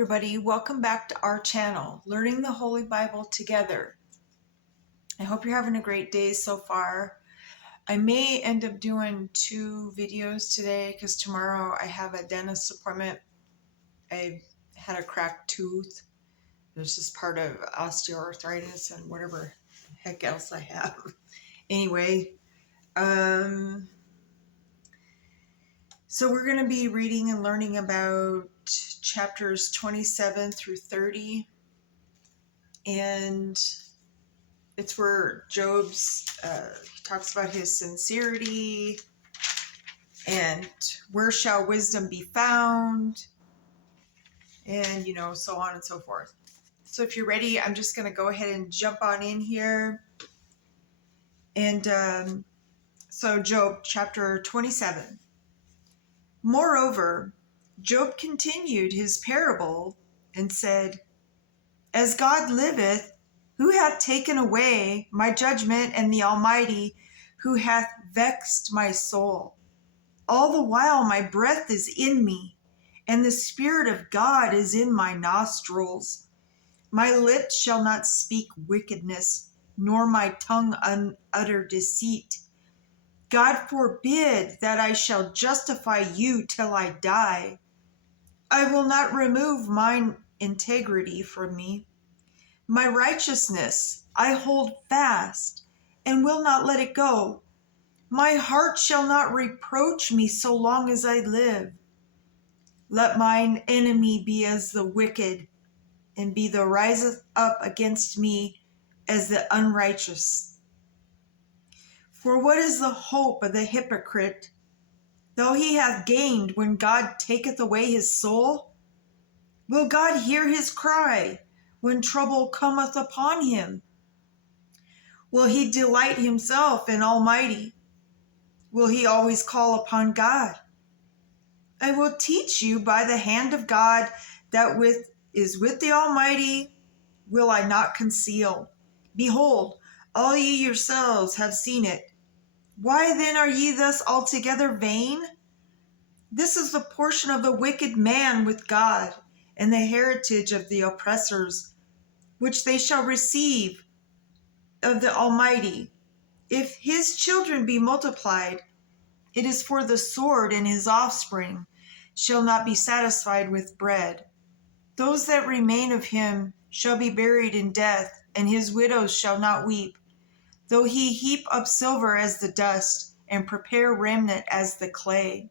everybody, welcome back to our channel, Learning the Holy Bible Together. I hope you're having a great day so far. I may end up doing 2 videos today because tomorrow I have a dentist appointment. I had a cracked tooth. This is part of osteoarthritis and whatever the heck else I have. Anyway, so we're going to be reading and learning about chapters 27 through 30. And it's where Job's, he talks about his sincerity and where shall wisdom be found, and, so on and so forth. So if you're ready, I'm just going to go ahead and jump on in here. And so Job chapter 27. Moreover, Job continued his parable and said, As God liveth, who hath taken away my judgment, and the Almighty, who hath vexed my soul? All the while my breath is in me, and the Spirit of God is in my nostrils. My lips shall not speak wickedness, nor my tongue utter deceit. God forbid that I shall justify you till I die. I will not remove mine integrity from me. My righteousness I hold fast, and will not let it go. My heart shall not reproach me so long as I live. Let mine enemy be as the wicked, and be the riseth up against me as the unrighteous. For what is the hope of the hypocrite, though he hath gained, when God taketh away his soul? Will God hear his cry when trouble cometh upon him? Will he delight himself in Almighty? Will he always call upon God? I will teach you by the hand of God that is with the Almighty will I not conceal. Behold, all ye yourselves have seen it. Why then are ye thus altogether vain? This is the portion of the wicked man with God, and the heritage of the oppressors, which they shall receive of the Almighty. If his children be multiplied, it is for the sword, and his offspring shall not be satisfied with bread. Those that remain of him shall be buried in death, and his widows shall not weep. Though he heap up silver as the dust, and prepare remnant as the clay.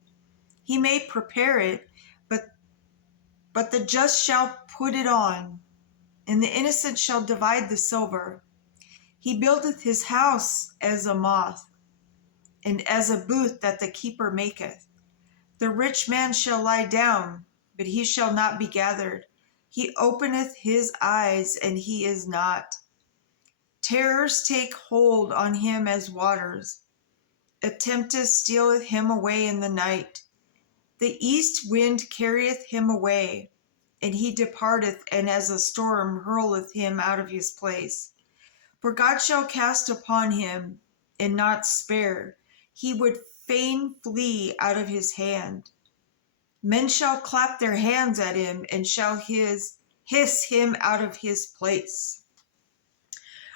He may prepare it, but the just shall put it on, and the innocent shall divide the silver. He buildeth his house as a moth, and as a booth that the keeper maketh. The rich man shall lie down, but he shall not be gathered. He openeth his eyes, and he is not. Terrors take hold on him as waters. A tempest stealeth him away in the night. The east wind carrieth him away, and he departeth, and as a storm hurleth him out of his place. For God shall cast upon him, and not spare. He would fain flee out of his hand. Men shall clap their hands at him, and shall hiss him out of his place.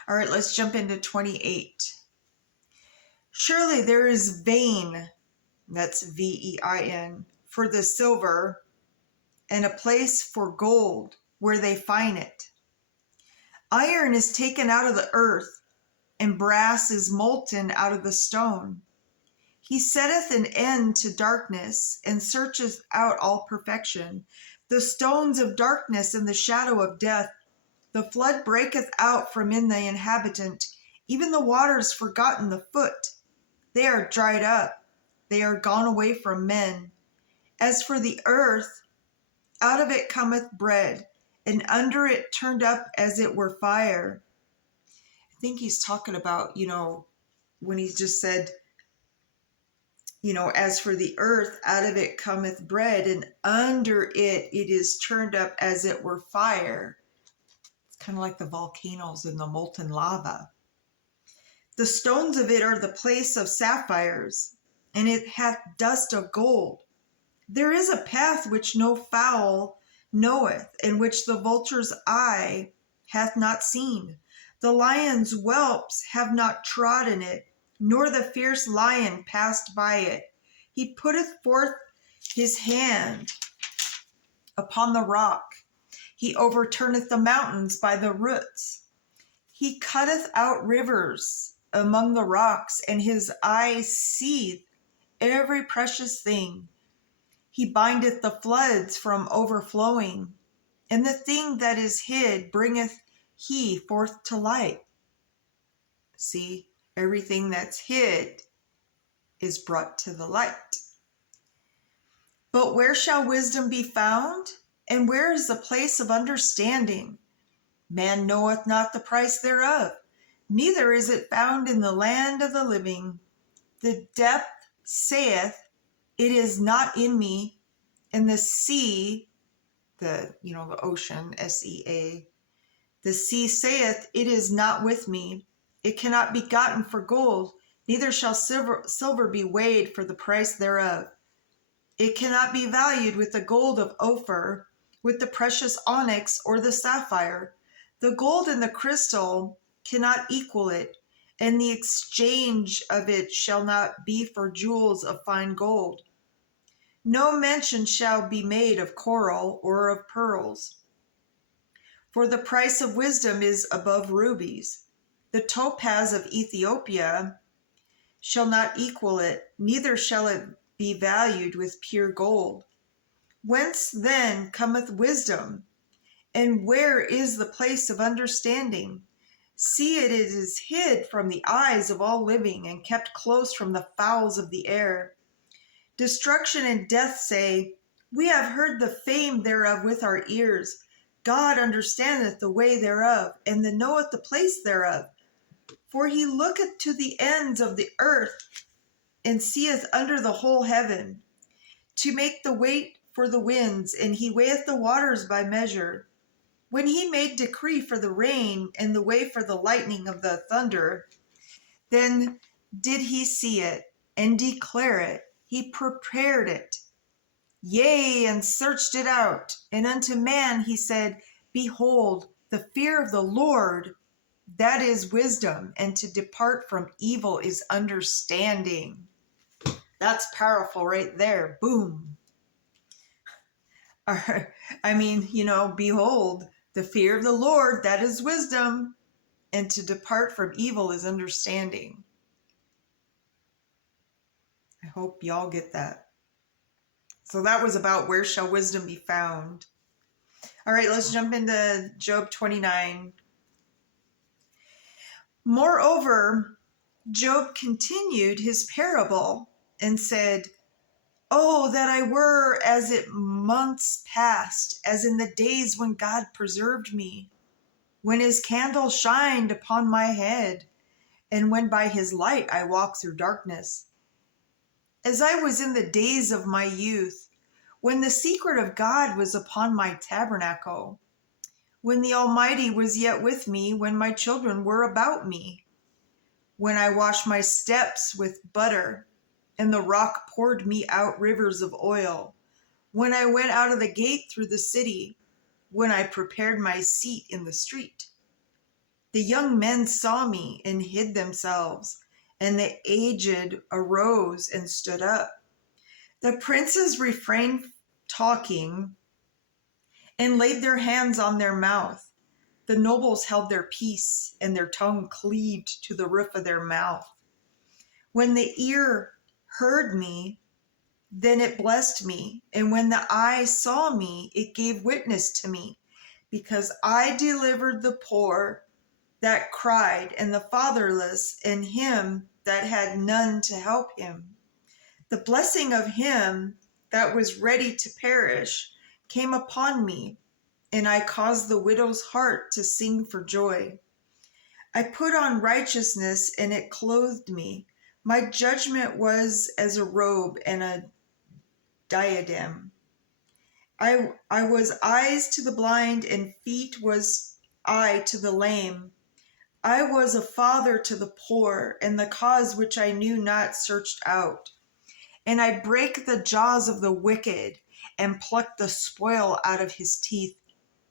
All right, let's jump into 28. Surely there is vein, that's vein, for the silver, and a place for gold where they find it. Iron is taken out of the earth, and brass is molten out of the stone. He setteth an end to darkness, and searcheth out all perfection. The stones of darkness and the shadow of death. The flood breaketh out from in the inhabitant. Even the waters forgotten the foot. They are dried up. They are gone away from men. As for the earth, out of it cometh bread, and under it turned up as it were fire. I think he's talking about, when he just said, as for the earth, out of it cometh bread, and under it is turned up as it were fire. It's kind of like the volcanoes and the molten lava. The stones of it are the place of sapphires, and it hath dust of gold. There is a path which no fowl knoweth, and which the vulture's eye hath not seen. The lion's whelps have not trodden it, nor the fierce lion passed by it. He putteth forth his hand upon the rock. He overturneth the mountains by the roots. He cutteth out rivers among the rocks, and his eyes seeth every precious thing. He bindeth the floods from overflowing, and the thing that is hid bringeth he forth to light. See, everything that's hid is brought to the light. But where shall wisdom be found? And where is the place of understanding? Man knoweth not the price thereof, neither is it found in the land of the living. The depth saith, it is not in me, and the sea, the ocean, sea, the sea saith, it is not with me. It cannot be gotten for gold, neither shall silver be weighed for the price thereof. It cannot be valued with the gold of Ophir, with the precious onyx or the sapphire. The gold and the crystal cannot equal it, and the exchange of it shall not be for jewels of fine gold. No mention shall be made of coral or of pearls. For the price of wisdom is above rubies. The topaz of Ethiopia shall not equal it, neither shall it be valued with pure gold. Whence then cometh wisdom? And where is the place of understanding? See, it is hid from the eyes of all living, and kept close from the fowls of the air. Destruction and death say, we have heard the fame thereof with our ears. God understandeth the way thereof, and knoweth the place thereof. For he looketh to the ends of the earth, and seeth under the whole heaven, to make the weight for the winds, and he weigheth the waters by measure. When he made decree for the rain, and the way for the lightning of the thunder, then did he see it, and declare it. He prepared it, yea, and searched it out. And unto man he said, behold, the fear of the Lord, that is wisdom, and to depart from evil is understanding. That's powerful right there. Boom. Behold, the fear of the Lord, that is wisdom, and to depart from evil is understanding. I hope y'all get that. So that was about where shall wisdom be found. All right, let's jump into Job 29. Moreover, Job continued his parable and said, oh, that I were as it months past, as in the days when God preserved me, when his candle shined upon my head, and when by his light I walked through darkness. As I was in the days of my youth, when the secret of God was upon my tabernacle, when the Almighty was yet with me, when my children were about me, when I washed my steps with butter, and the rock poured me out rivers of oil, when I went out of the gate through the city, when I prepared my seat in the street. The young men saw me and hid themselves, and the aged arose and stood up. The princes refrained talking and laid their hands on their mouth. The nobles held their peace, and their tongue cleaved to the roof of their mouth. When the ear heard me, then it blessed me, and when the eye saw me, it gave witness to me, because I delivered the poor that cried, and the fatherless, and him that had none to help him. The blessing of him that was ready to perish came upon me, and I caused the widow's heart to sing for joy. I put on righteousness, and it clothed me. My judgment was as a robe and a diadem. I was eyes to the blind, and feet was I to the lame. I was a father to the poor, and the cause which I knew not searched out. And I break the jaws of the wicked, and plucked the spoil out of his teeth.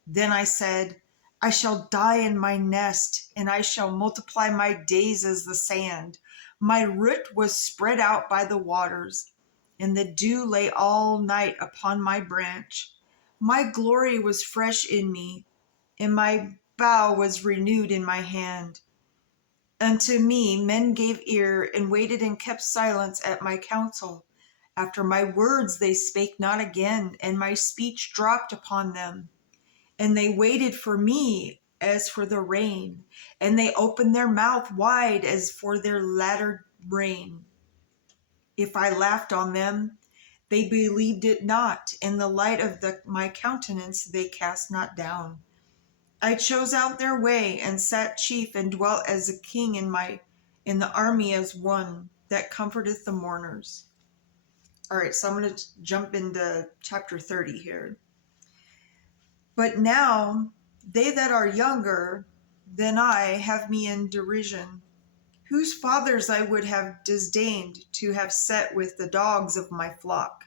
Then I said, I shall die in my nest, and I shall multiply my days as the sand. My root was spread out by the waters, and the dew lay all night upon my branch. My glory was fresh in me, and my bow was renewed in my hand. Unto me men gave ear, and waited and kept silence at my counsel. After my words they spake not again, and my speech dropped upon them. And they waited for me as for the rain, and they opened their mouth wide as for their latter rain. If I laughed on them, they believed it not, and the light of my countenance they cast not down. I chose out their way, and sat chief, and dwelt as a king in the army, as one that comforteth the mourners. All right, so I'm going to jump into chapter 30 here. But now they that are younger than I have me in derision, whose fathers I would have disdained to have set with the dogs of my flock.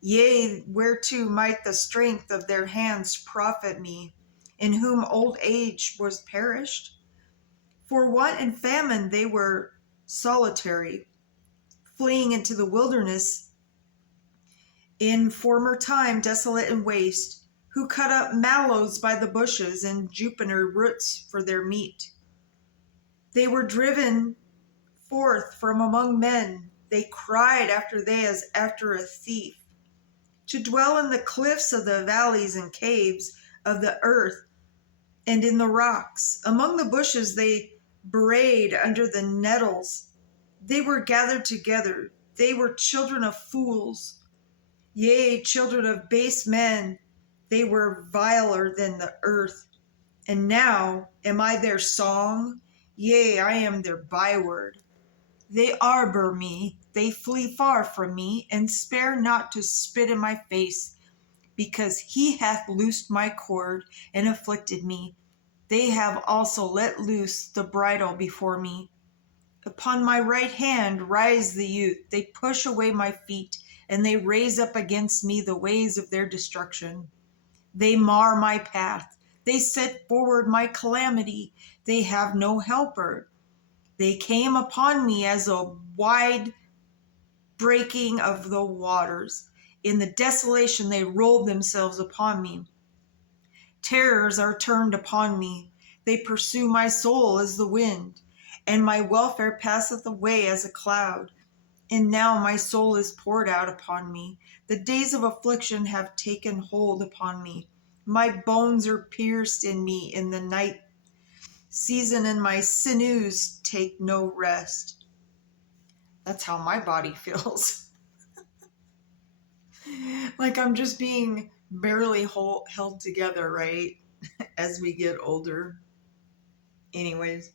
Yea, whereto might the strength of their hands profit me, in whom old age was perished? For want and famine they were solitary, fleeing into the wilderness in former time, desolate and waste, who cut up mallows by the bushes and juniper roots for their meat. They were driven forth from among men. They cried after they as after a thief, to dwell in the cliffs of the valleys and caves of the earth and in the rocks. Among the bushes they brayed under the nettles. They were gathered together. They were children of fools, yea, children of base men. They were viler than the earth. And now am I their song? Yea, I am their byword. They arbor me, they flee far from me, and spare not to spit in my face, because he hath loosed my cord and afflicted me. They have also let loose the bridle before me. Upon my right hand rise the youth. They push away my feet, and they raise up against me the ways of their destruction. They mar my path. They set forward my calamity. They have no helper. They came upon me as a wide breaking of the waters. In the desolation they rolled themselves upon me. Terrors are turned upon me. They pursue my soul as the wind, and my welfare passeth away as a cloud. And now my soul is poured out upon me. The days of affliction have taken hold upon me. My bones are pierced in me in the night season, and my sinews take no rest. That's how my body feels. Like I'm just being barely held together, right? As we get older. Anyways,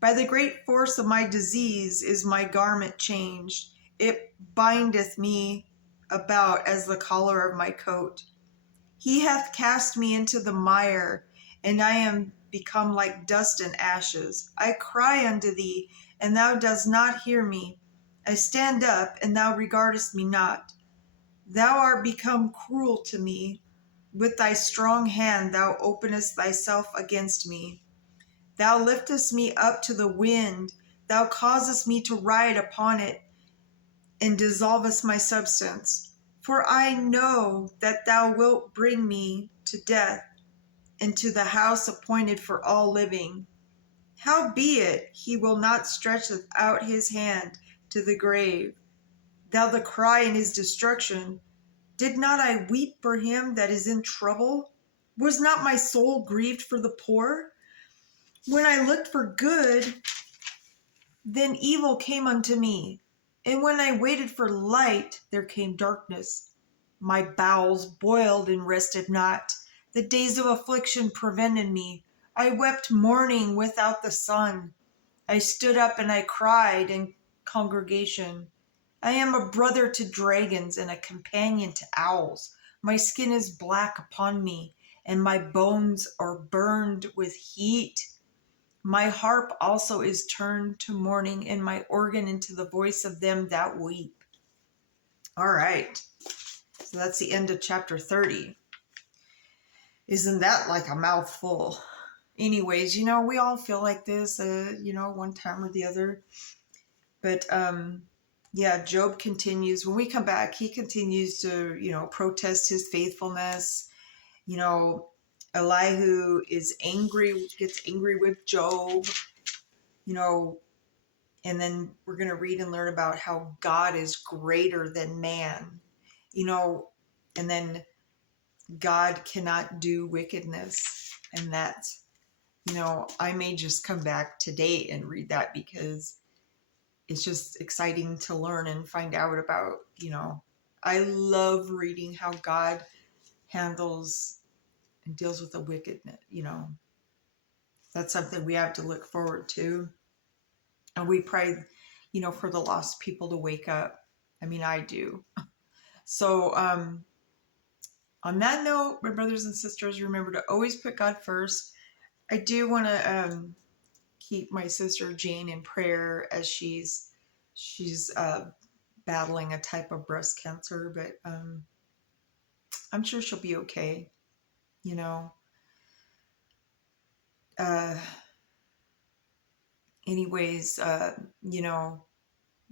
by the great force of my disease is my garment changed. It bindeth me about as the collar of my coat. He hath cast me into the mire, and I am become like dust and ashes. I cry unto thee, and thou dost not hear me. I stand up, and thou regardest me not. Thou art become cruel to me. With thy strong hand thou openest thyself against me. Thou liftest me up to the wind. Thou causest me to ride upon it, and dissolvest my substance. For I know that thou wilt bring me to death, and to the house appointed for all living. Howbeit he will not stretch out his hand to the grave. Thou the cry in his destruction. Did not I weep for him that is in trouble? Was not my soul grieved for the poor? When I looked for good, then evil came unto me. And when I waited for light, there came darkness. My bowels boiled and rested not. The days of affliction prevented me. I wept mourning without the sun. I stood up and I cried in congregation. I am a brother to dragons and a companion to owls. My skin is black upon me, and my bones are burned with heat. My harp also is turned to mourning, and my organ into the voice of them that weep. All right. So that's the end of chapter 30. Isn't that like a mouthful? Anyways, we all feel like this, one time or the other. But yeah, Job continues. When we come back, he continues to, protest his faithfulness. Elihu gets angry with Job, and then we're going to read and learn about how God is greater than man, and then God cannot do wickedness. And that, I may just come back today and read that because it's just exciting to learn and find out about, I love reading how God handles and deals with the wickedness, That's something we have to look forward to. And we pray, for the lost people to wake up. I mean, I do. So, on that note, my brothers and sisters, remember to always put God first. I do want to keep my sister Jane in prayer as she's battling a type of breast cancer, but I'm sure she'll be okay. Uh, anyways,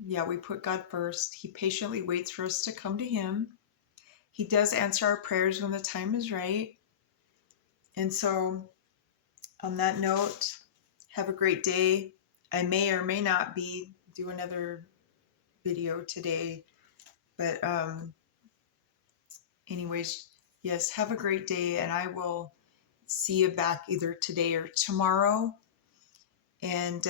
yeah, we put God first. He patiently waits for us to come to Him. He does answer our prayers when the time is right. And so, on that note, have a great day. I may or may not do another video today, but anyways, yes, have a great day, and I will see you back either today or tomorrow. And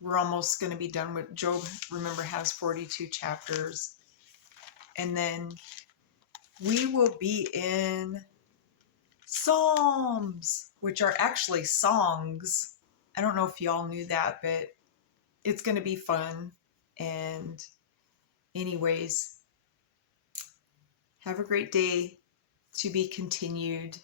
we're almost going to be done with Job. Remember, has 42 chapters. And then we will be in Psalms, which are actually songs. I don't know if y'all knew that, but it's going to be fun. And anyways, have a great day. To be continued.